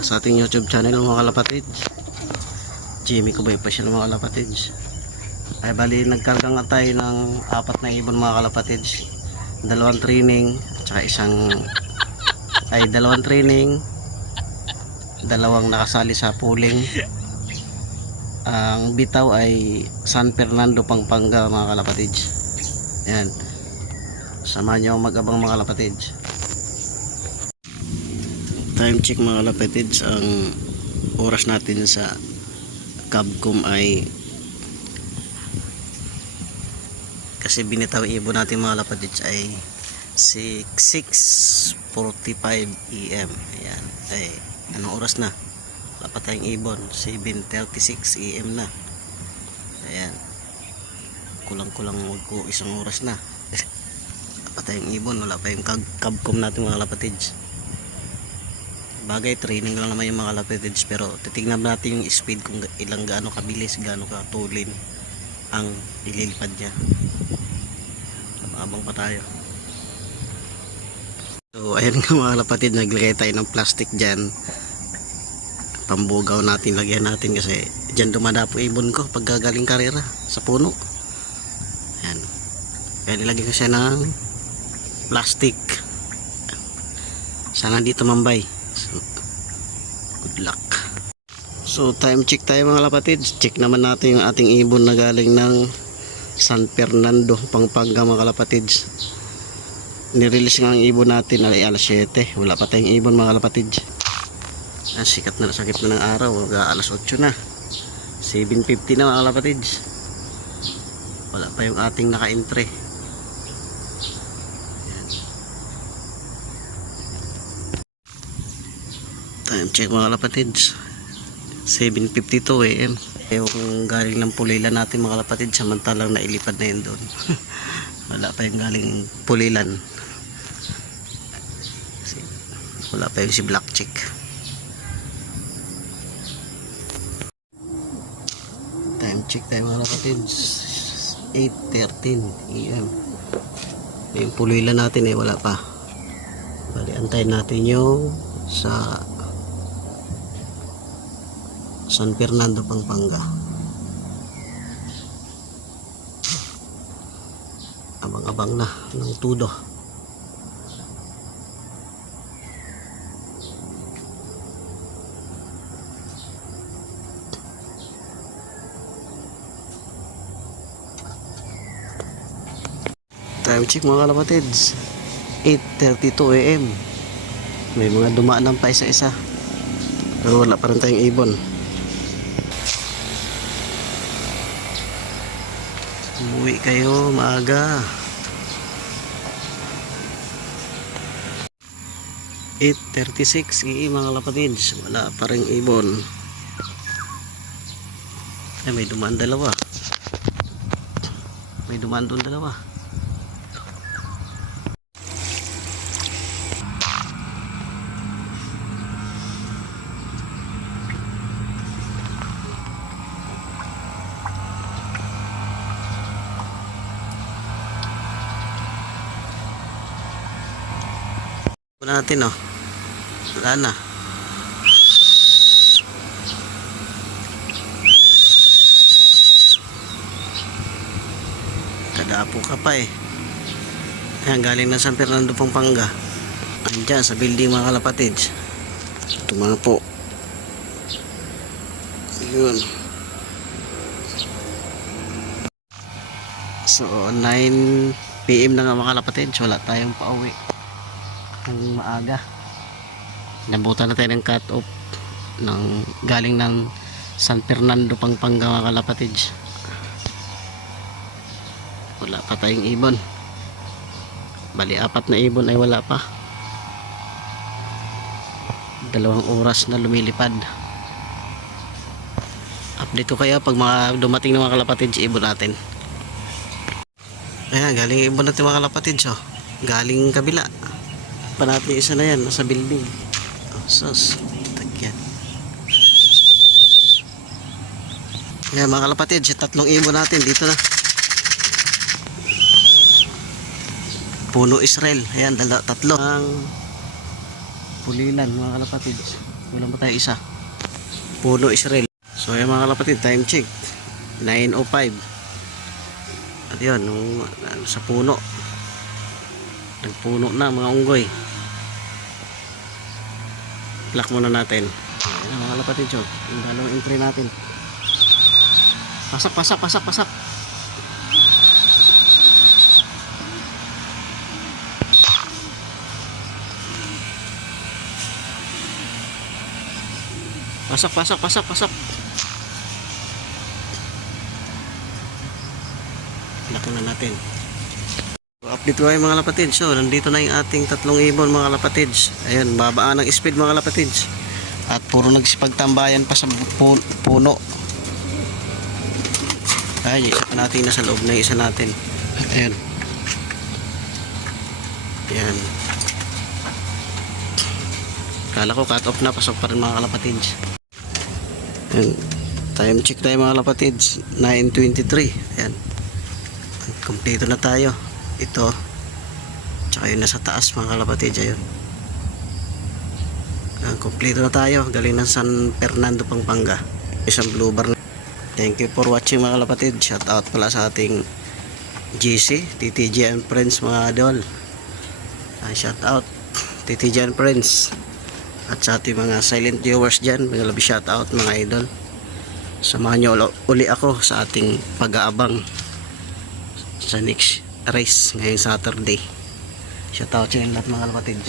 back sa ating YouTube channel mga kalapatids. Jimmy Kubay pa siya mga kalapatids. Ay bali nagkarga nga tayo ng 4 na ibon mga kalapatids. 2 training at saka dalawang training, 2 nakasali sa pooling. Ang bitaw ay San Fernando, Pampanga mga kalapatids. Ayan, samahan nyo mag-abang mga kalapatids. Time check mga kalapatids, ang oras natin sa Cabcom ay, kasi binitaw ibon natin mga kalapatids ay 6:45 AM. Ayan, ay anong oras na? Wala pa tayong ibon, 7:36 AM na. Ayan, kulang-kulang ko isang oras na. Wala pa tayong ibon, wala pa yung Cabcom natin mga kalapatids. Bagay training lang naman yung mga kalapatids, pero titignan natin yung speed kung gaano kabilis, gaano katulin ang ililipad niya. Abang pa tayo. So ayan nga mga kalapatid, naglagay tayo ng plastic dyan, pambugaw natin, lagyan natin kasi dyan dumadapo ibon ko pag gagaling karera sa puno. Ayan, kaya nilagyan ko siya ng plastic, sana dito mambay. So, good luck. So time check tayo mga kalapatids. Check naman natin yung ating ibon na galing ng San Fernando, Pampanga mga kalapatids. Nirelease nga ang ibon natin ay alas 7. Wala pa tayong ibon mga kalapatids. Sikat na, sakit na ng araw, alas 8 na, 7:50 na mga kalapatids. Wala pa yung ating naka-entry. Time check mga kalapatids, 7:52 AM. Yung galing ng Pulilan natin mga kalapatids, samantalang nailipad na yun doon. Wala pa yung galing Pulilan, wala pa yung si Black Chick. Time check tayo mga kalapatids, 8:13 AM. Yung Pulilan natin wala pa. Bali antayin natin yung sa San Fernando, Pampanga. Abang-abang na ng tudo. Time check mga kalapatids, 8:32 AM. May mga dumaan ng pa isa-isa, pero wala pa rin tayong ibon. Umuwi kayo maaga. 8:36 mga kalapatids, wala pa rin ibon. Ay, may dumaan dalawa. May dumaan doon dalawa. Natin wala na. Kadapo ka pa Ayan, galing na San Fernando, Pampanga. Andyan sa building mga kalapatids. Tumapo. Yun. So 9 PM na nga mga kalapatids, wala tayong pauwi ang maaga. Nabutan na tayo ng cut off ng galing ng San Fernando, Pampanga mga kalapatids. Wala pa tayong ibon. Bali 4 na ibon ay wala pa. 2 oras na lumilipad. Update ko kaya pag mga dumating na mga kalapatids ibon natin. Ayan, galing ibon natin mga kalapatids galing kabila pa natin, isa na yan nasa building. Sus, tagyan. Ayan mga kalapatids, 3 ibon natin dito na. Puno Israel. Ayan, 3 ang Pulilan mga kalapatids. Kulang pa tayo isa. Puno Israel. So ayan mga kalapatid, time check 9:05. At yun, sa puno, nagpuno na mga unggoy. Lock muna natin. Ayan mga kalapatid, so yung dalawang entry natin. Pasak. Pasak. Lock muna natin. Update ko kayo mga kalapatids. So nandito na yung ating tatlong ibon mga kalapatids. Ayun, babaan ng speed mga kalapatids. At puro nagsipagtambayan pa sa puno. Ay, isa pa natin nasa loob na isa natin. Ayun. Yan. Kala ko cut off na, pasok pa rin mga kalapatids. Ayun. Time check tayo mga kalapatids. 9:23. Ayan. Kompleto na tayo. Ito. Tsaka yun nasa taas mga kalapatids. Ayun. Kompleto na tayo. Galing ng San Fernando, Pampanga. Isang blue bar. Thank you for watching mga kalapatids. Shout out pala sa ating GC, TTG and Friends mga idol. Shout out TTG and Friends. At sa ating mga silent viewers dyan, mga labi shout out mga idol. Samahan nyo uli ako sa ating pag-aabang sa next race ngayong Saturday. Shout out sa inyo lahat mga kalapatids.